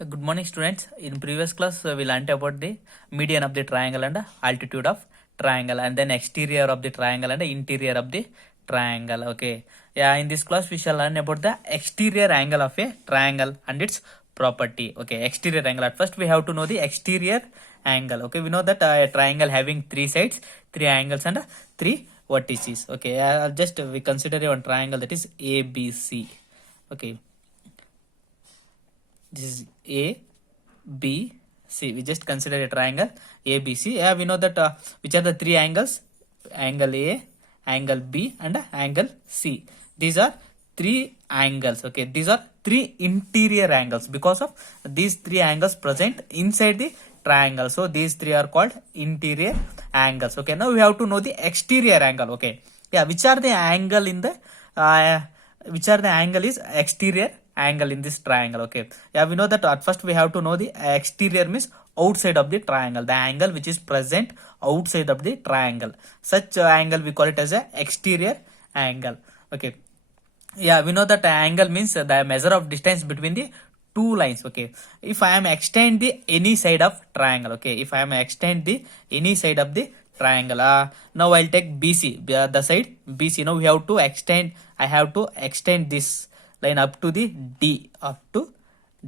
Good morning, students. In previous class, we learnt about the median of the triangle and altitude of triangle, and then exterior of the triangle and interior of the triangle. Okay. Yeah. In this class, we shall learn about the exterior angle of a triangle and its property. Okay. Exterior angle. At first, we have to know the exterior angle. Okay. We know that a triangle having three sides, three angles, and three vertices. Okay. Just we consider one triangle that is ABC. Okay. This is A, B, C. We just consider a triangle A, B, C. Yeah, we know that which are the three angles: angle A, angle B, and angle C. These are three angles. Okay, these are three interior angles because of these three angles present inside the triangle. So these three are called interior angles. Okay, now we have to know the exterior angle. Okay, yeah, which are the angle in the which are the angle is exterior angle in this triangle. Okay, yeah, we know that at first we have to know the exterior means outside of the triangle, the angle which is present outside of the triangle. Such angle we call it as a exterior angle. Okay, yeah, we know that angle means the measure of distance between the two lines. Okay, if I am extend the any side of triangle. Okay, if I am extend the any side of the triangle, now I'll take BC, the side BC. Now we have to extend, I have to extend this line up to the D, up to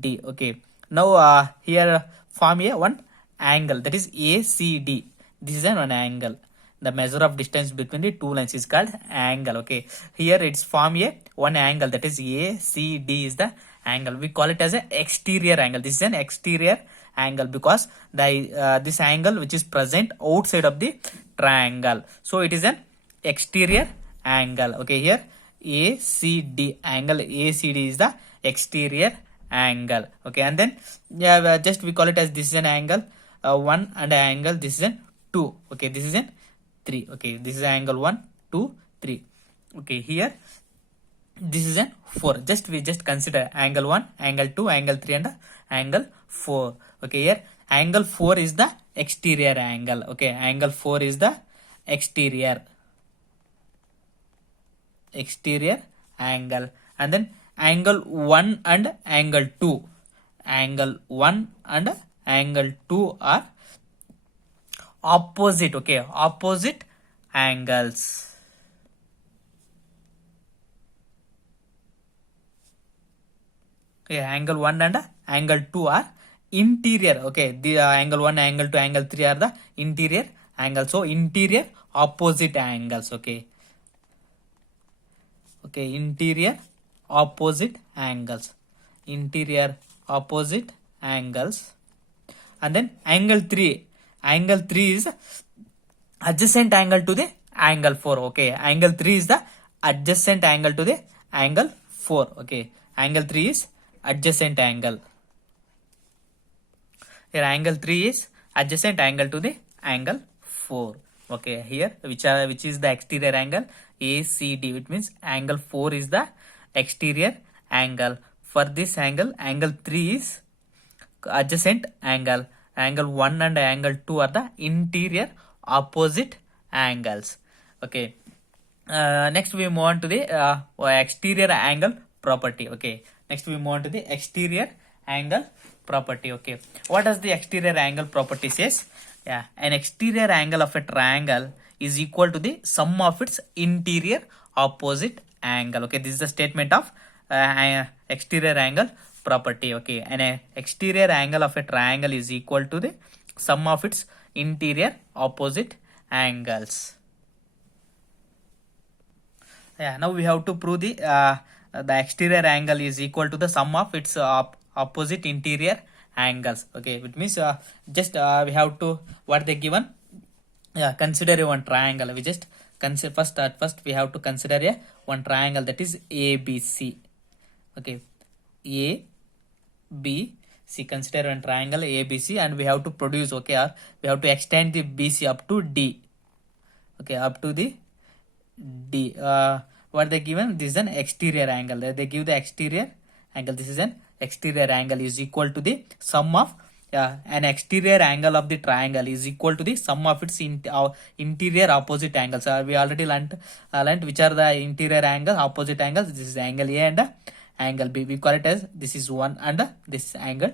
D. Okay, now here form a one angle, that is ACD. This is an one angle. The measure of distance between the two lines is called angle. Okay, here it's form a one angle, that is ACD is the angle. We call it as an exterior angle. This is an exterior angle because the this angle which is present outside of the triangle, so it is an exterior angle. Okay, here ACD angle, ACD is the exterior angle. Okay, and then yeah, just we call it as this is an angle 1 and angle this is an 2. Okay, this is an 3. Okay, this is angle 1, 2, 3. Okay, here this is an 4. We just consider angle 1, angle 2, angle 3, and angle 4. Okay, here angle 4 is the exterior angle. Okay, angle 4 is the exterior angle. And then angle 1 and angle 2, angle 1 and angle 2 are opposite. Okay, opposite angles. Okay, angle 1 and angle 2 are interior. Okay, the angle 1, angle 2, angle 3 are the interior angles. So interior opposite angles. Okay, okay, interior opposite angles, interior opposite angles. And then angle 3, angle 3 is adjacent angle to the angle 4. Okay, angle 3 is the adjacent angle to the angle 4. Okay, angle 3 is adjacent angle. Here angle 3 is adjacent angle to the angle 4. Okay, here which is the exterior angle ACD, which means angle 4 is the exterior angle. For this angle, angle 3 is adjacent angle. Angle 1 and angle 2 are the interior opposite angles. Okay, next we move on to the exterior angle property. Okay, next we move on to the exterior angle property. Okay, what does the exterior angle property says? Yeah, an exterior angle of a triangle is equal to the sum of its interior opposite angle. Okay, this is the statement of exterior angle property. Okay, an exterior angle of a triangle is equal to the sum of its interior opposite angles. Yeah, now we have to prove the exterior angle is equal to the sum of its opposite interior angles. Okay, which means just we have to, what they given, yeah, consider one triangle. We just consider first we have to consider a one triangle, that is ABC. Okay, ABC, consider one triangle ABC, and we have to produce, okay, or we have to extend the BC up to D. Okay, up to the D. What they given, this is an exterior angle. They give the exterior angle, this is an exterior angle is equal to the sum of an exterior angle of the triangle is equal to the sum of its interior opposite angles. We already learnt which are the interior angles, opposite angles. This is angle A and angle B. We call it as this is 1 and this angle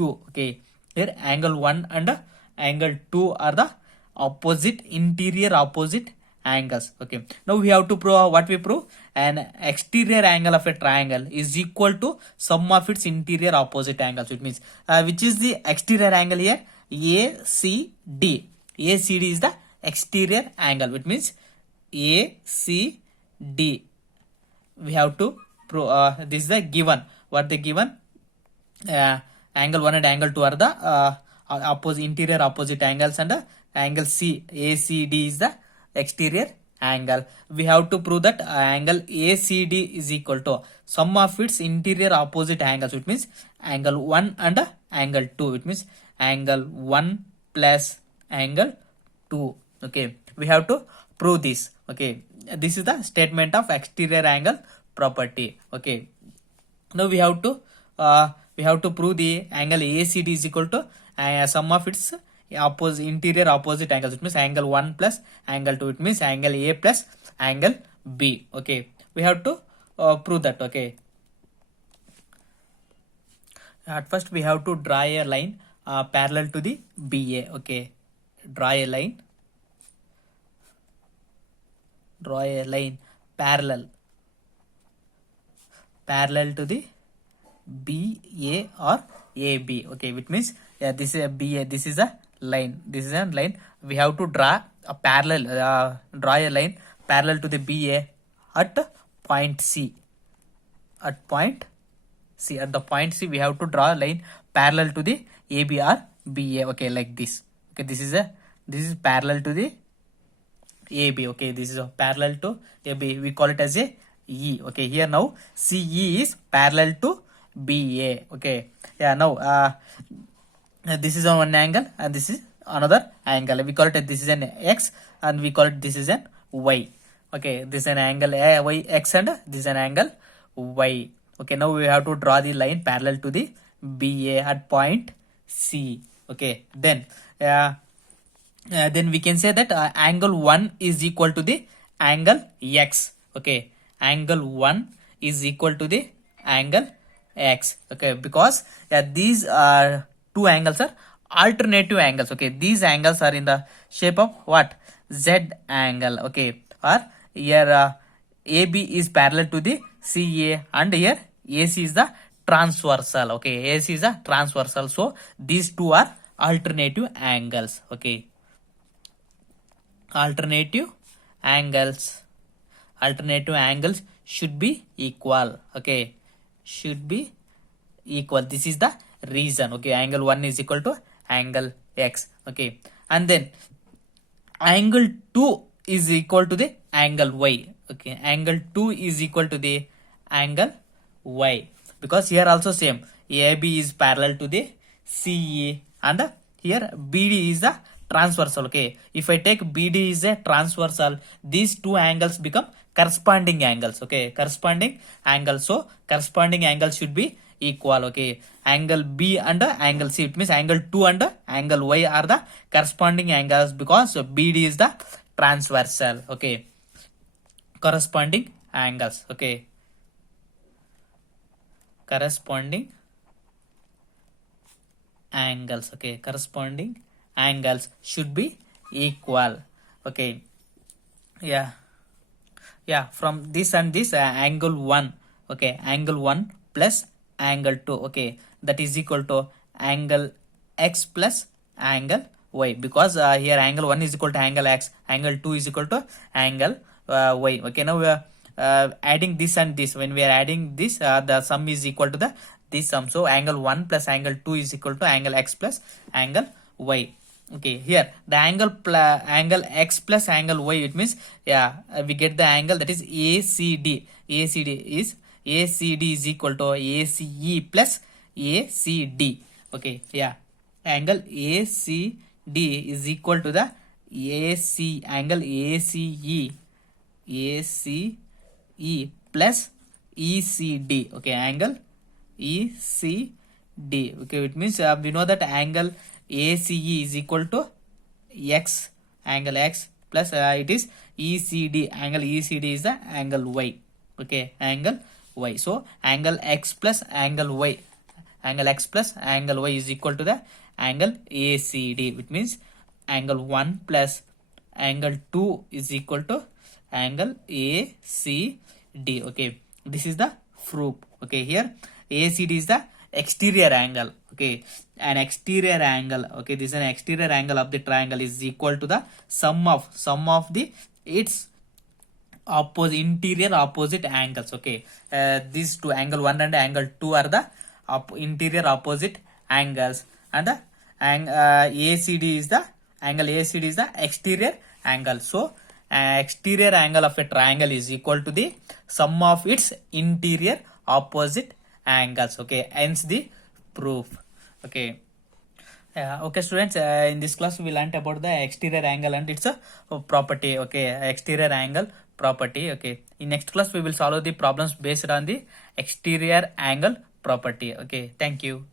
2. Okay, here angle 1 and angle 2 are the opposite, interior opposite angles. Okay, now we have to prove what we prove. An exterior angle of a triangle is equal to sum of its interior opposite angles. It means which is the exterior angle here? ACD. ACD is the exterior angle. It means ACD. We have to prove this is the given. What the given? Angle 1 and angle 2 are the opposite, interior opposite angles, and angle C, ACD is the exterior angle. We have to prove that angle ACD is equal to sum of its interior opposite angles. It means angle 1 and angle 2. It means angle 1 plus angle 2. Okay, we have to prove this. Okay, this is the statement of exterior angle property. Okay, now we have to prove the angle ACD is equal to sum of its interior opposite angles. It means angle 1 plus angle 2. It means angle A plus angle B. Okay, we have to prove that. Okay, at first we have to draw a line parallel to the BA. Okay, draw a line parallel to the BA or AB. Okay, which means this is a BA, this is a line, we have to draw a line parallel to the BA at point C. At the point C we have to draw a line parallel to the AB or BA. Okay, like this. Okay, this is parallel to the AB. Okay, this is a parallel to AB. We call it as a E. Okay, here now CE is parallel to BA. Okay, yeah, now this is on one angle and this is another angle. We call it this is an X and we call it this is an Y. Okay, this is an angle Y X and this is an angle Y. Okay, now we have to draw the line parallel to the BA at point C. Okay, then we can say that angle 1 is equal to the angle X. Okay, angle 1 is equal to the angle X. Okay, because these two angles are alternative angles. Okay, these angles are in the shape of what? Z angle. Okay, or here AB is parallel to the CA and here AC is the transversal. Okay, AC is the transversal. So these two are alternative angles. Okay, alternative angles should be equal. Okay, should be equal. This is the reason. Okay, angle 1 is equal to angle X. Okay, and then angle 2 is equal to the angle Y. Okay, angle 2 is equal to the angle Y, because here also same, AB is parallel to the CE and here BD is the transversal. Okay, if I take BD is a transversal, these two angles become corresponding angles. Okay, corresponding angles. So corresponding angles should be equal. Okay, angle B and angle C, it means angle 2 and angle Y are the corresponding angles because BD is the transversal. Okay, corresponding angles. Okay, corresponding angles. Okay, corresponding angles should be equal. Okay, yeah, from this and this angle 1. Okay, angle 1 plus angle 2. Okay, that is equal to angle X plus angle Y, because here angle 1 is equal to angle X, angle 2 is equal to angle Y. Okay, now we are adding this and this. When we are adding this, the sum is equal to this sum. So angle 1 plus angle 2 is equal to angle X plus angle Y. Okay, here the angle X plus angle Y, it means we get the angle that is ACD. ACD is equal to ACE plus ACD. Okay, angle ACD is equal to the angle ACE plus ECD. Okay, angle ECD. Okay, it means we know that angle ACE is equal to X, angle X plus it is ECD. Angle ECD is the angle Y. Okay, angle Y. So angle X plus angle Y. angle x plus angle y is equal to the angle ACD, which means angle 1 plus angle 2 is equal to angle ACD. Okay, this is the proof. Okay, here ACD is the exterior angle. Okay, an exterior angle. Okay, this is an exterior angle of the triangle is equal to the sum of the its opposite interior opposite angles. Okay, these two, angle 1 and angle 2, are the interior opposite angles, and the ACD is the angle ACD is the exterior angle. So exterior angle of a triangle is equal to the sum of its interior opposite angles. Okay, hence the proof. Okay. Okay, students, in this class we learnt about the exterior angle and its property. Okay, exterior angle property. Okay, in next class we will solve the problems based on the exterior angle property. Okay, thank you.